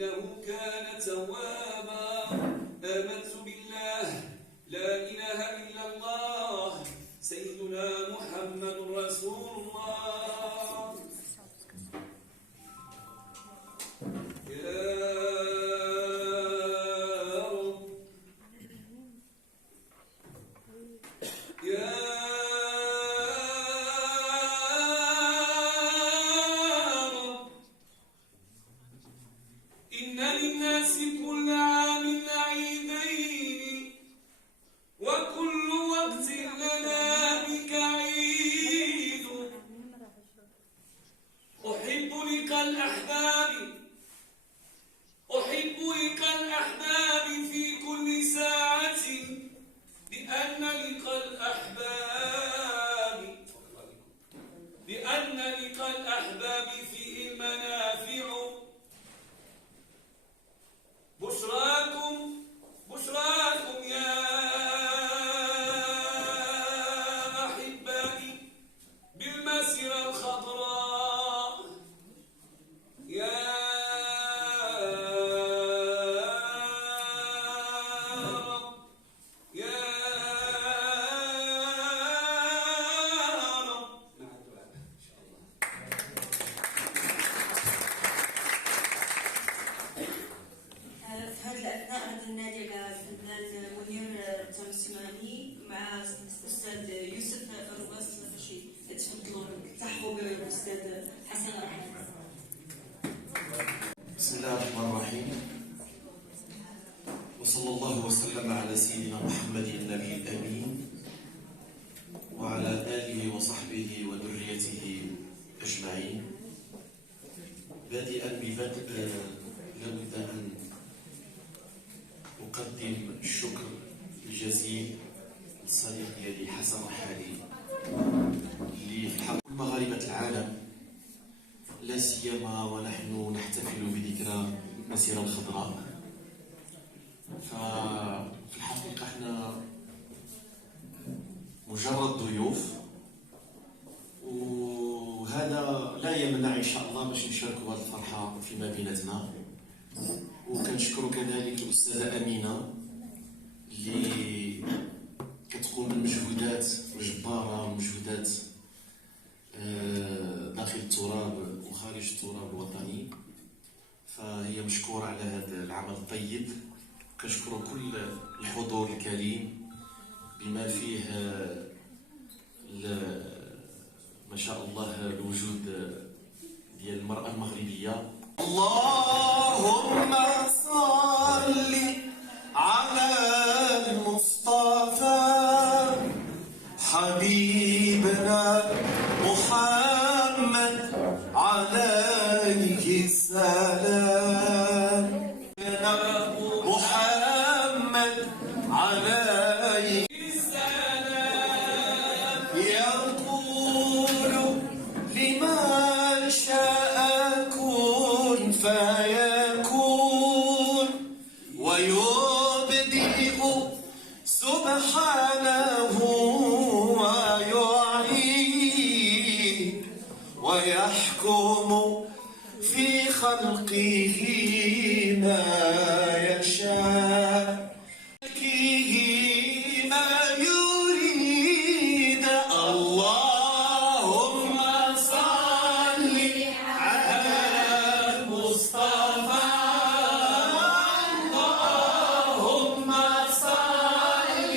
إنه كان توابا. آمنت بالله لا إله إلا الله سيدنا محمد رسول الله. يا رب يا رب إن للناس كل عام عيدين وكل وقت لنا بك عيد. أحب لك الأحباب أحب لك الأحباب في كل ساعة لأن لك الأحباب فيه المنافع. بشراكم يا أحبائي بالمسيرة الخضراء. يا رب يا رب. مع الدعاء إن شاء الله. في هذه الأثناء غادي ننادي على الفنان منير التمسماني مع الأستاذ يوسف الرواس باش يتفضلوا يلتحقوا بالأستاذ حسن رحمة. بسم الله الرحمن الرحيم، وصلى الله وسلم على سيدنا محمد النبي الأمين وعلى آله وصحبه وذريته أجمعين. بادئا ببدء لابد أن أقدم الشكر الجزيل للصديق ديالي حسن رحالي اللي في حق مغاربة العالم لا سيما ونحن نحتفل بذكرى المسيرة الخضراء. ففي الحقيقة احنا مجرد ضيوف، وهذا لا يمنع إن شاء الله باش نشاركوا هذه الفرحة فيما بيناتنا. وكنشكروا كذلك الأستاذة أمينة اللي كتقوم بمجهودات جبارة ومجهودات داخل التراب وخارج التراب الوطني، فهي مشكورة على هذا العمل الطيب. كنشكروا كل الحضور الكريم بما فيه ما شاء الله الوجود ديال المرأة المغربية. اللهم صل على المصطفى حبيبنا محمد عليه السلام. محمد عليه السلام يقول لمن شاء كن فيكون ويبدئ سبحانه ويعيد ويحكم في خلقه ما يشاء ما يريد. اللهم صل على المصطفى. اللهم صل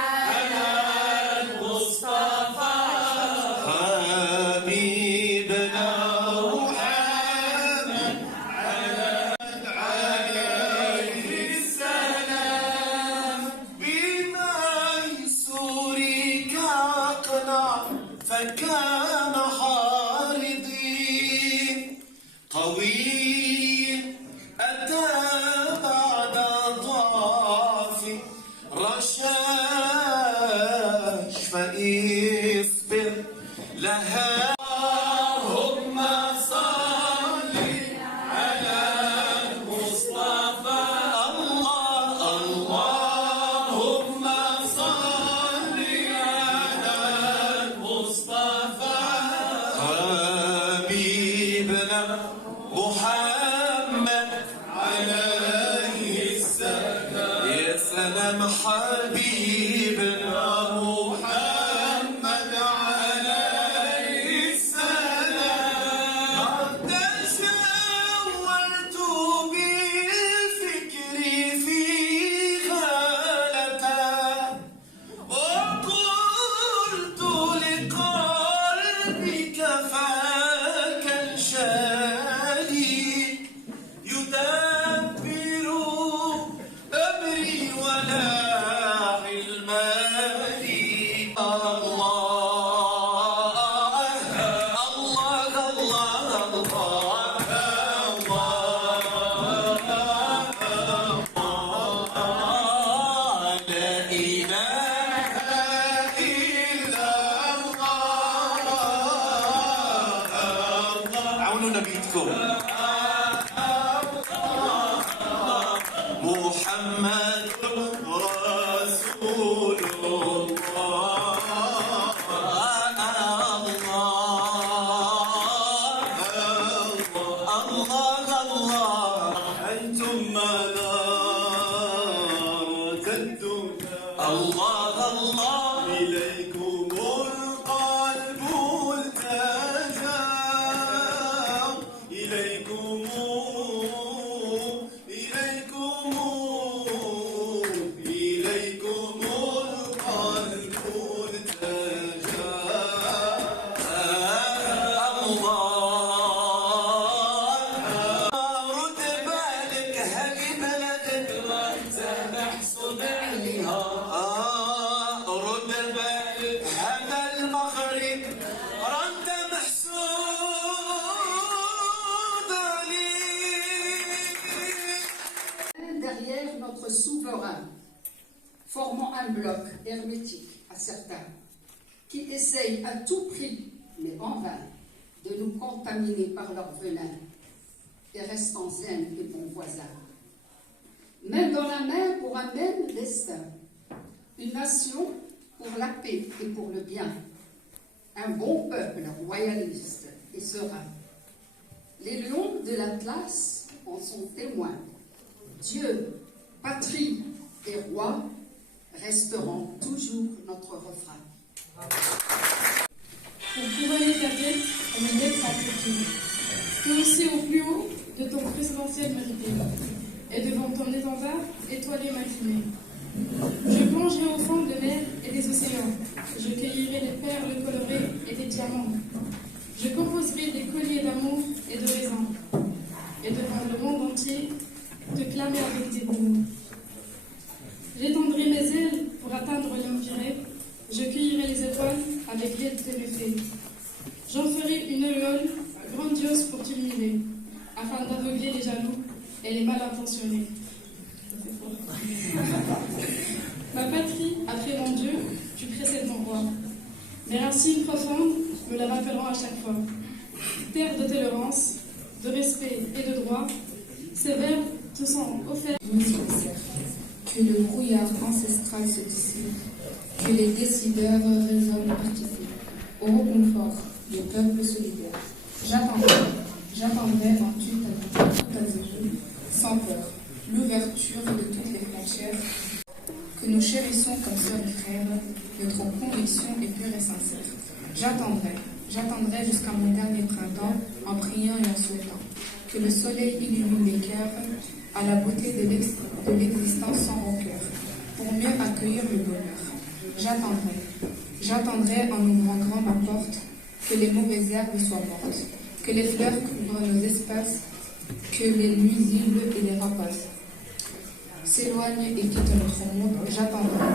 على المصطفى حبيبنا محمد عليه السلام. حبيبنا محمد عليه السلام تسولت بالفكر في غالته وقلت لقلبك فاك الشهيد يدبر أمري ولا علم لي عاونونا بيدكم محمد رسول الله أنتم منارة الدنيا الله إليكم القلب التجا إليكم القلب التجا رد بالك هل بلدك رد محسود عليها رد بالك هذا المغرب رد محسود عليك. Derrière notre souverain, formant un bloc hermétique à certains, qui essayent à tout prix, mais en vain, de nous contaminer par leur venin, et restant zen et bons voisins. Main dans la main pour un même destin, une nation pour la paix et pour le bien, un bon peuple royaliste et serein. Les lions de l'Atlas en sont témoins. Dieu, patrie et roi resteront toujours notre refrain. Pour couronner ta tête, on me mettra à côté. Toi aussi au plus haut de ton présidentiel mérité. Et devant ton étendard, étoilé mâtiné. Je plongerai au fond des mers et des océans. Je cueillerai des perles colorées et des diamants. Je composerai des colliers d'amour et de raisins. Et devant le monde entier, te clamer avec des mots. J'étendrai mes ailes pour atteindre l'empyrée. Je cueillerai les étoiles avec l'aide de mes fées. J'en ferai une auréole grandiose pour t'illuminer, afin d'aveugler les jaloux et les mal intentionnés. Ma patrie, après mon Dieu, tu précèdes mon roi. Mes racines profondes me le rappelleront à chaque fois. Terre de tolérance, de respect et de droit, ces vers te sont offerts. Que le brouillard ancestral se dissipe, que les décideurs résonnent participent au reconfort du peuple solidaire. J'attendrai en tout azur, sans peur, l'ouverture de toutes les frontières, que nous chérissons comme sœurs et frères, notre conviction est pure et sincère. J'attendrai jusqu'à mon dernier printemps, en priant et en souhaitant que le soleil illumine les cœurs à la beauté de l'existence sans rancœur, pour mieux accueillir le bonheur. J'attendrai en ouvrant grand ma porte, que les mauvaises herbes soient mortes, que les fleurs couvrent nos espaces, que les nuisibles et les rapaces s'éloignent et quittent notre monde. J'attendrai.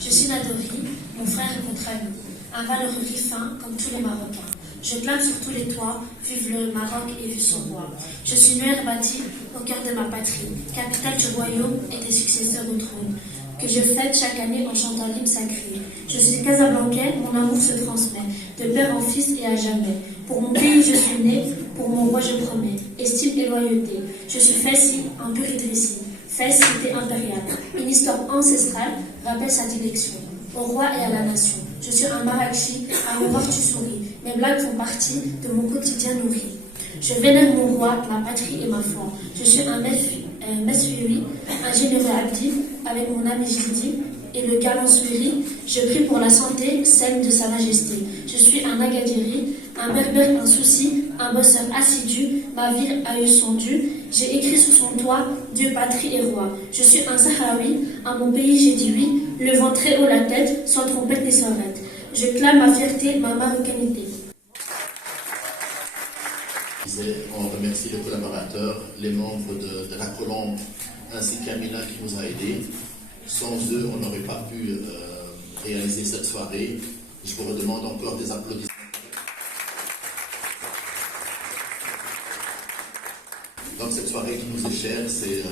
Je suis Nadori, mon frère et contre ami, un valeureux rifin comme tous les Marocains. Je plane sur tous les toits, vive le Maroc et vive son roi. Je suis Nuer Bati, au cœur de ma patrie, capitale du royaume et des successeurs au trône, que je fête chaque année en chantant l'hymne sacré. Je suis Casablancais, mon amour se transmet, de père en fils et à jamais. Pour mon pays je suis né, pour mon roi je promets, estime et loyauté. Je suis Fessi, un pur Idrissi, Fès, cité impériale. Une histoire ancestrale rappelle sa direction, au roi et à la nation. Je suis un Marrakchi, à mon voir tu souris. Mes blagues font partie de mon quotidien nourri. Je vénère mon roi, ma patrie et ma foi. Je suis un Mesfioui, un généreux Abdi, avec mon ami Jlidi, et le galant Souiri, je prie pour la santé, celle de Sa Majesté. Je suis un Agadiri, un berbère insouci, un bosseur assidu, ma vie a eu son dû. J'ai écrit sous son toit, Dieu, patrie et roi. Je suis un Sahraoui, à mon pays j'ai dit oui, levant très haut la tête, sans trompette ni sonnette. Je clame ma fierté, ma marocanité. On remercie les collaborateurs, les membres de la Colombe, ainsi qu'Amina qui nous a aidés. Sans eux, on n'aurait pas pu réaliser cette soirée. Je vous redemande encore des applaudissements. Donc cette soirée qui nous est chère, c'est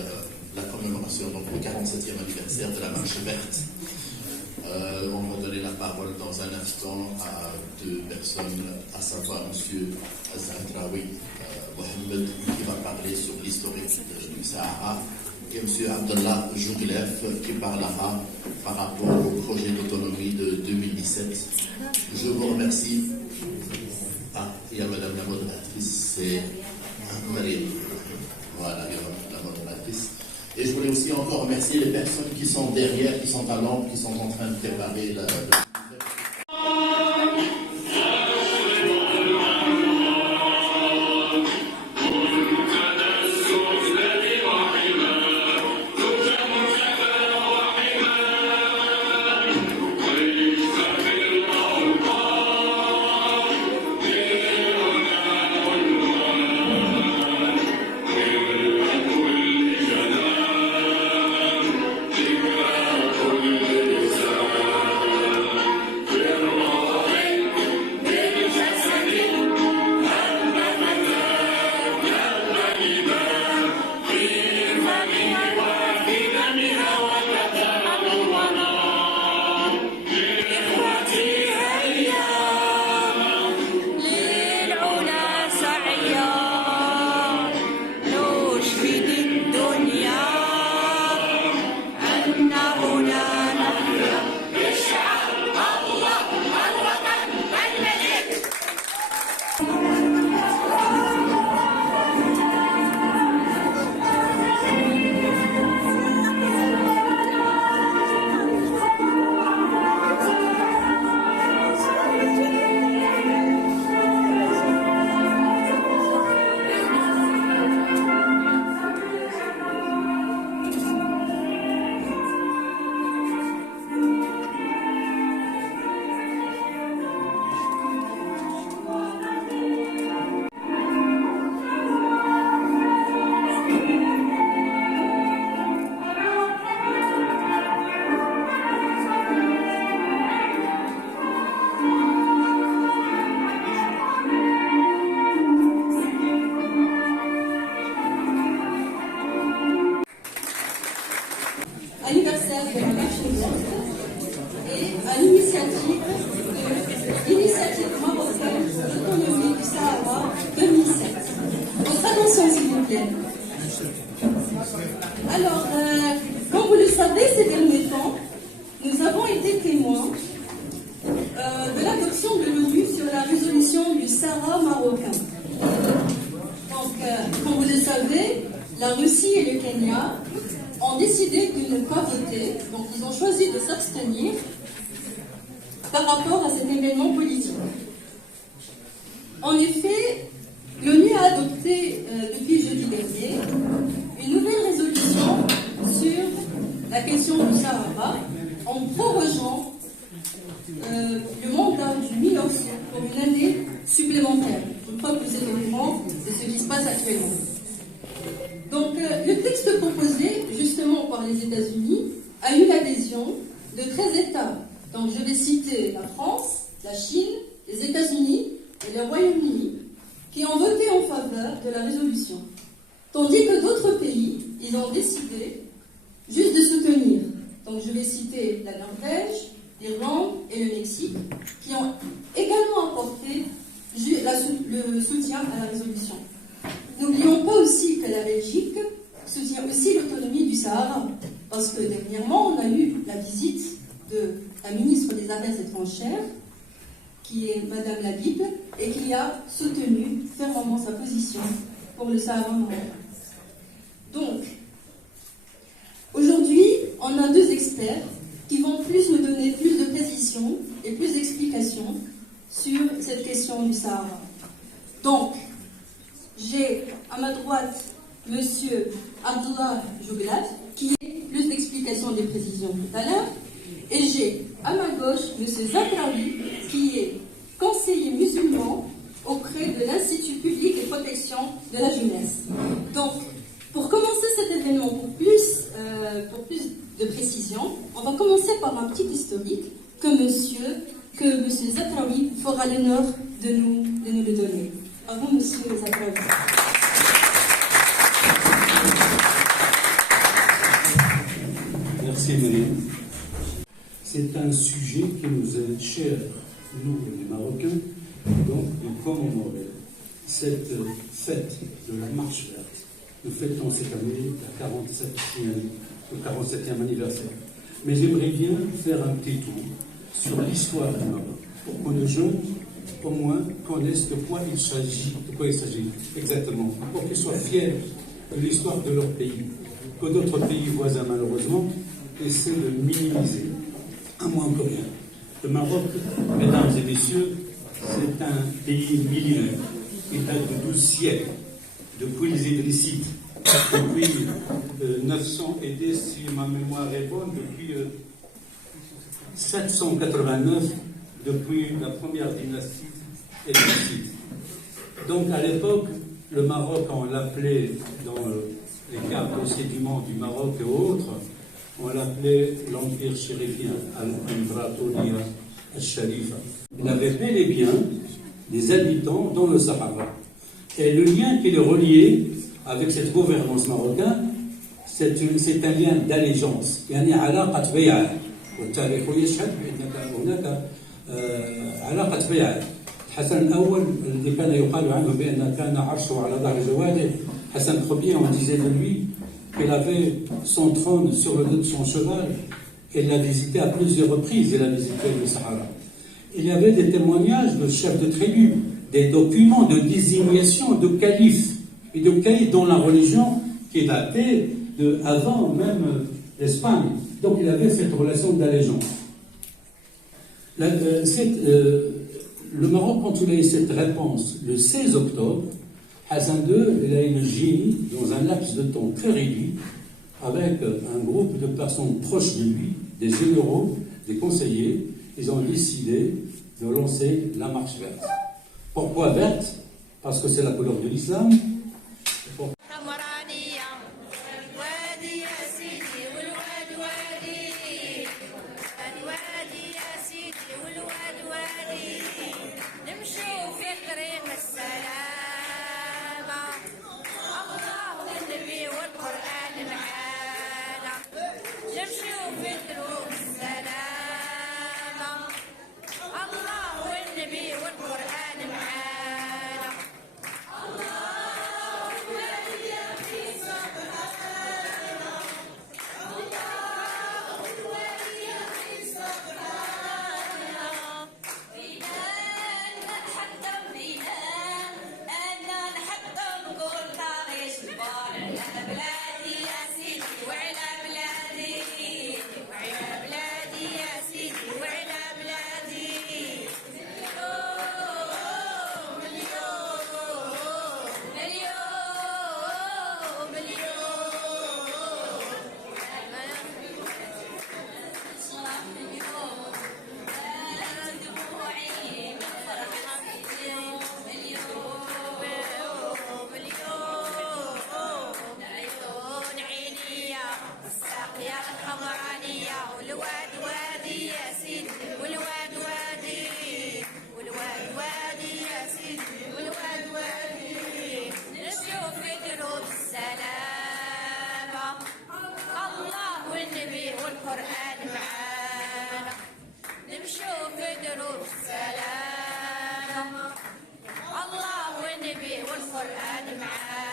la commémoration, donc le 47e anniversaire de la Marche verte. On va donner la parole dans un instant à deux personnes, à savoir M. Azzadraoui Mohamed, qui va parler sur l'historique du Sahara, et M. Abdallah Jourilef, qui parlera par rapport au projet d'autonomie de 2017. Je vous remercie. Ah, il y a Madame la modératrice, c'est Mariam. Voilà, la modératrice. Et je voulais aussi encore remercier les personnes qui sont derrière, qui sont à l'ombre, qui sont en train de préparer la... Anniversaire de la marche verte et à l'initiative marocaine d'autonomie du Sahara 2007. Votre attention s'il vous plaît. Alors, comme vous le savez, ces derniers temps, nous avons été témoins de l'adoption de l'ONU sur la résolution du Sahara marocain. Donc, comme vous le savez, la Russie et le Kenya ont décidé de ne pas voter, donc ils ont choisi de s'abstenir par rapport à cet événement politique. En effet, l'ONU a adopté depuis jeudi dernier une nouvelle résolution sur la question du Sahara en prorogeant le mandat du MINOS pour une année supplémentaire. Je crois que c'est au courant de ce qui se passe actuellement. Donc, le texte proposé, justement par les États-Unis, a eu l'adhésion de 13 États. Donc, je vais citer la France, la Chine, les États-Unis et le Royaume-Uni, qui ont voté en faveur de la résolution. Tandis que d'autres pays, ils ont décidé juste de soutenir. Donc, je vais citer la Norvège, l'Irlande et le Mexique, qui ont également apporté le soutien à la résolution. N'oublions pas aussi que la Belgique soutient aussi l'autonomie du Sahara, parce que dernièrement, on a eu la visite de la ministre des Affaires étrangères, qui est Madame la Bible, et qui a soutenu fermement sa position pour le Sahara marocain. Donc, experts qui vont nous donner plus de précisions et plus d'explications sur cette question du Sahara. Donc, j'ai à ma droite Monsieur Abdullah Jouglat, qui a plus d'explications et de précisions tout à l'heure, et j'ai à ma gauche Monsieur Zakraoui, qui est conseiller musulman auprès de l'Institut public de protection de la jeunesse. Donc, pour commencer cet événement, pour plus de précision, on va commencer par un petit historique que Monsieur Zakraoui fera l'honneur de nous le donner. À vous, Monsieur Zakraoui. Merci, Mariam. C'est un sujet qui nous est cher, nous les Marocains, donc de commémorer cette fête de la Marche verte. Nous fêtons cette année le 47e anniversaire. Mais j'aimerais bien faire un petit tour sur l'histoire du Maroc, pour que nos jeunes, au moins, connaissent de quoi il s'agit exactement, pour qu'ils soient fiers de l'histoire de leur pays, que d'autres pays voisins, malheureusement, essaient de minimiser, à moins que rien. Le Maroc, mesdames et messieurs, c'est un pays millénaire qui date de 12 siècles, depuis les Idrissides, depuis 900 et des, si ma mémoire est bonne, depuis 789, depuis la première dynastie Idrisside. Donc à l'époque, le Maroc, on l'appelait, dans les cartes de sédiments du Maroc et autres, on l'appelait l'Empire chérifien, Al-Imbratoria Al-Sharifa. Il avait bel et bien des habitants dans le Sahara. Et le lien qui les reliait avec cette gouvernance marocaine, c'est un lien d'allégeance. يعني علاقة بيعة والتاريخ يشهد بأن هناك علاقة بيعة. حسن الأول اللي كان يقال عنه بأن كان عرشه على ظهر جواده. Hassan Ier, on disait de lui qu'il avait son trône sur le dos de son cheval et l'a visité à plusieurs reprises. Il a visité le Sahara. Il y avait des témoignages de chefs de tribu, des documents de désignation de califes et de califes dans la religion qui datait avant même l'Espagne. Donc il avait cette relation d'allégeance. Le Maroc, quand il a eu cette réponse le 16 octobre, Hassan II, il a eu le génie, dans un laps de temps très réduit, avec un groupe de personnes proches de lui, des généraux, des conseillers, ils ont décidé de lancer la marche verte. Pourquoi verte? Parce que c'est la couleur de l'islam. والقرآن معانا